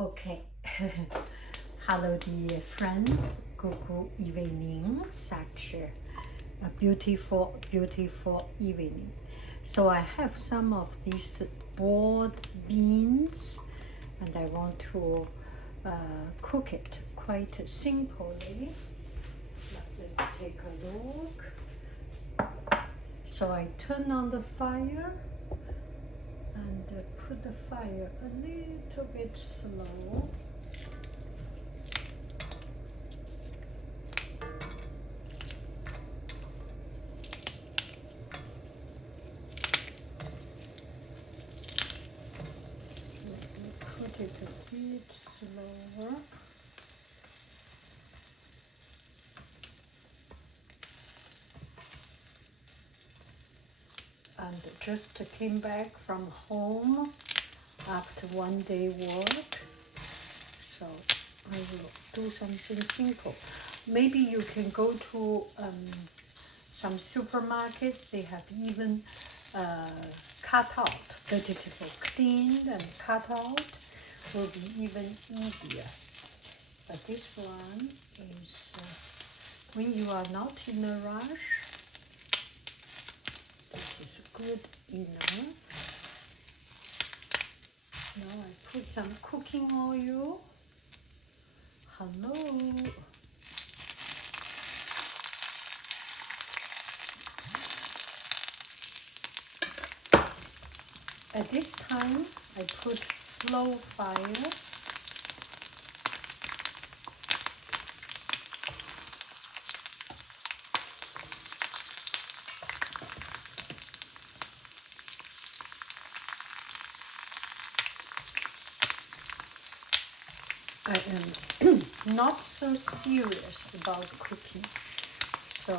Okay. Hello, dear friends. Good evening. Such a beautiful, beautiful evening. So I have some of these boiled beans, and I want to cook it quite simply. Let's take a look. So I turn on the fire and put the fire a little bit slow. Put it a bit slower. And just came back from home after one day work, so I will do something simple. Maybe you can go to some supermarket. They have even cut out vegetable, cleaned and cut out, will be even easier. But this one is when you are not in a rush, this is good enough. Now I put some cooking oil. Hello. At this time, I put slow fire. I am not so serious about cooking, so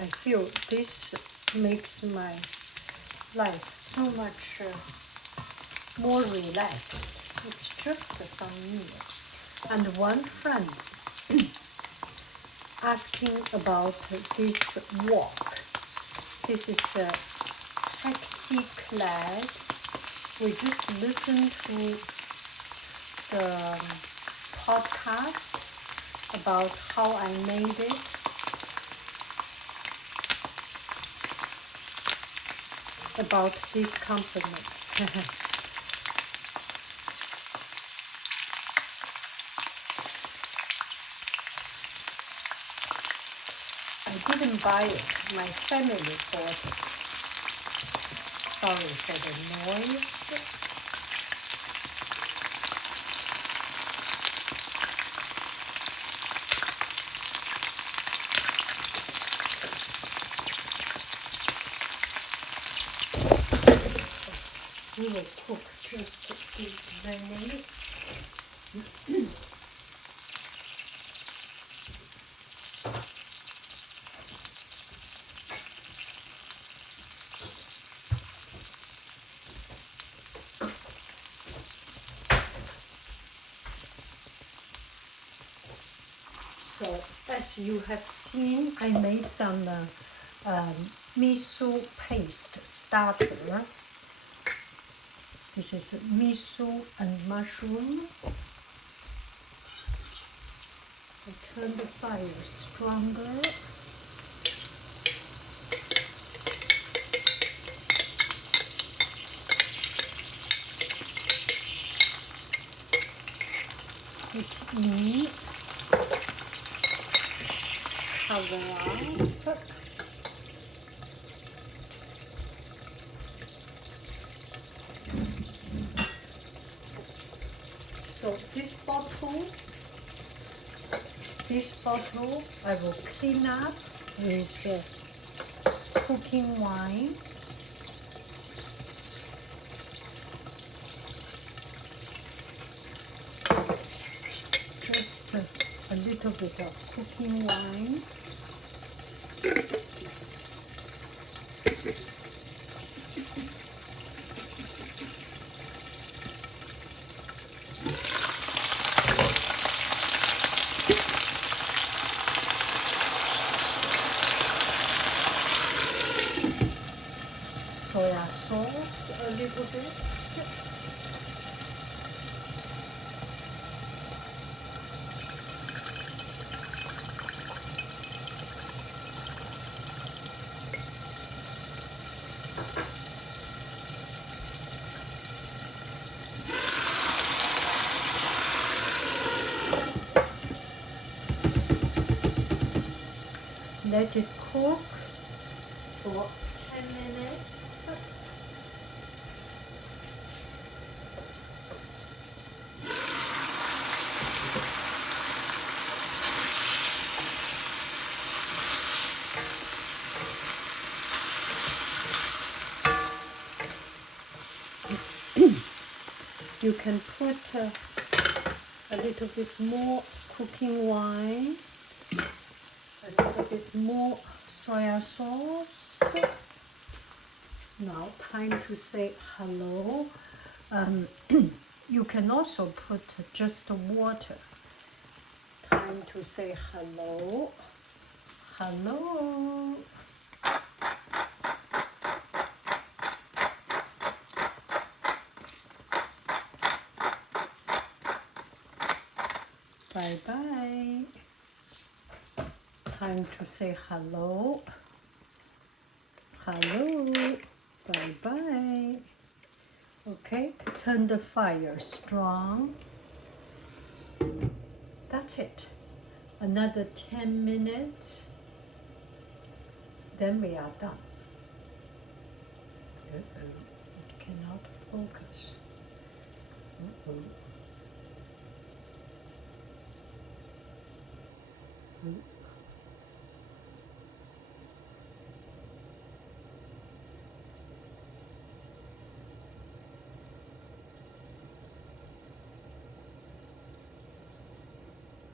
I feel this makes my life so much more relaxed. It's just some meal. And one friend asking about this wok. This is a hexiclad. We just listened to the podcast about how I made it. About this company. I didn't buy it. My family bought it. Sorry for the noise. We will cook just a minute. So, as you have seen, I made some miso paste starter. This is miso and mushroom. I turn the fire stronger. Put in, cover out. So this bottle I will clean up with cooking wine. Just a little bit of cooking wine. Soya sauce a little bit. let it cook for 10 minutes. You can put a little bit more cooking wine, a little bit more soya sauce. Now, time to say hello. You can also put just water. Time to say hello. Hello. Bye-bye. Time to say hello. Hello. Bye-bye. Okay, turn the fire strong. That's it. Another 10 minutes. Then we are done. It cannot focus.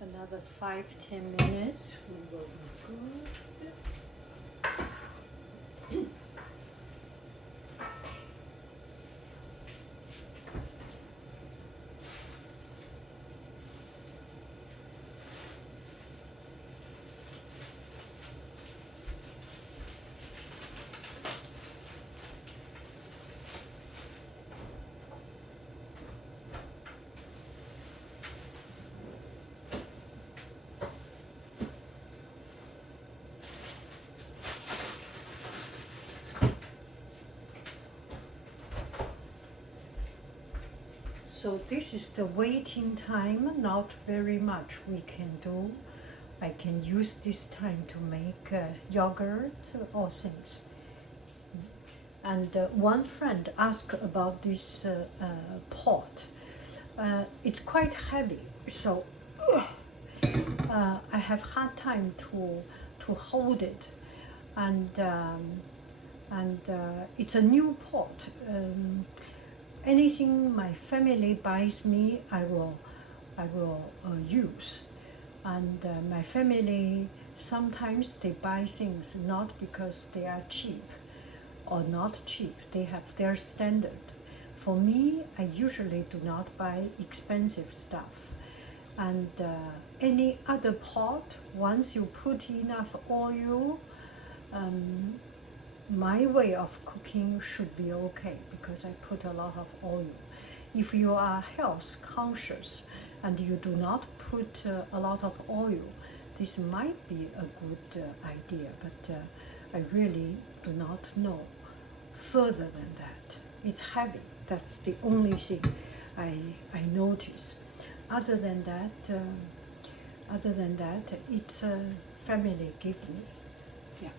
Another 5-10 minutes, we will be good. So this is the waiting time, not very much we can do. I can use this time to make yogurt or things. And one friend asked about this pot. It's quite heavy, so I have hard time to hold it. And it's a new pot. Anything my family buys me, I will use. And my family, sometimes they buy things not because they are cheap or not cheap. They have their standard. For me, I usually do not buy expensive stuff. And any other pot, once you put enough oil, my way of cooking should be okay because I put a lot of oil. If you are health conscious and you do not put a lot of oil, this might be a good idea, but I really do not know further than that. It's heavy. That's the only thing I notice. Other than that, it's a family gift me. Yeah.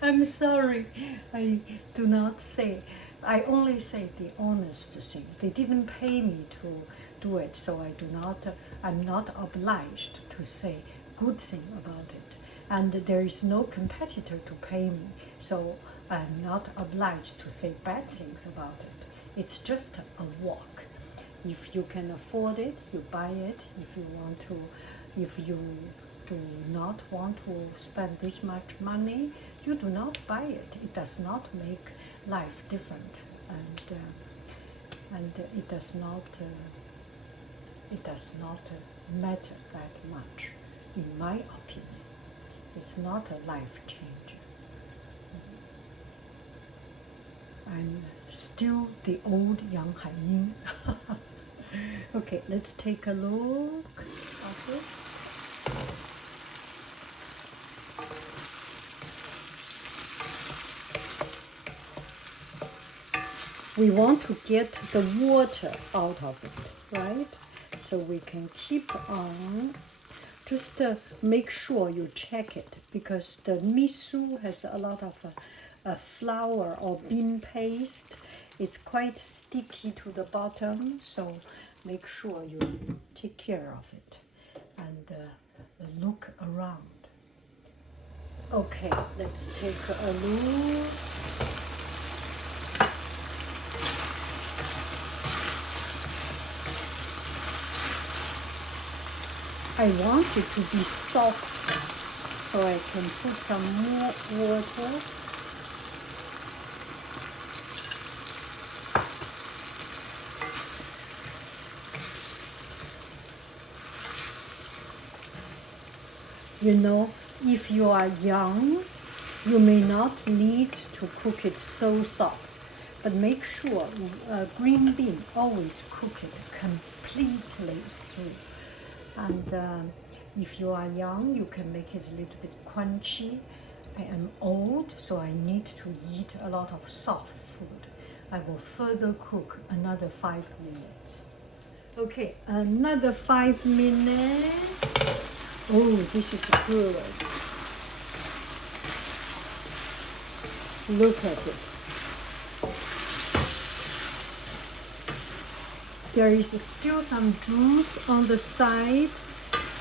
I'm sorry. I do not say. I only say the honest thing. They didn't pay me to do it, so I do not. I'm not obliged to say good thing about it, and there is no competitor to pay me, so I'm not obliged to say bad things about it. It's just a walk. If you can afford it, you buy it. If you do not want to spend this much money, you do not buy it. It does not make life different, and it does not matter that much, in my opinion. It's not a life changer. I'm still the old yanghaiying. Okay, let's take a look. Okay. We want to get the water out of it, right? So we can keep on Just make sure you check it, because the miso has a lot of flour or bean paste. It's quite sticky to the bottom, so make sure you take care of it and look around. Okay, let's take a look. I want it to be soft, so I can put some more water. You know, if you are young, you may not need to cook it so soft, but make sure green bean always cook it completely through. And if you are young, you can make it a little bit crunchy. I am old, so I need to eat a lot of soft food. I will further cook another 5 minutes. Okay, another 5 minutes. Oh, this is good. Look at it. There is still some juice on the side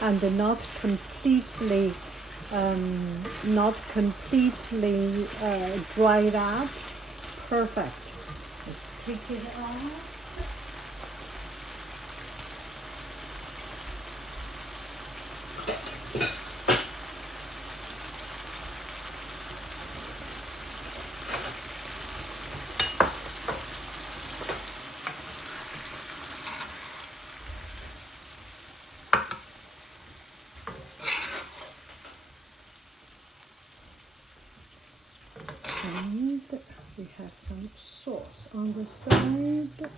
and not completely dried up. Perfect. Let's take it off. And we have some sauce on the side.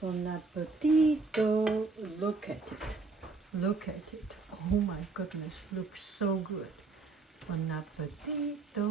Bon appetito. Look at it. Look at it. Oh my goodness, looks so good. Bon appetito.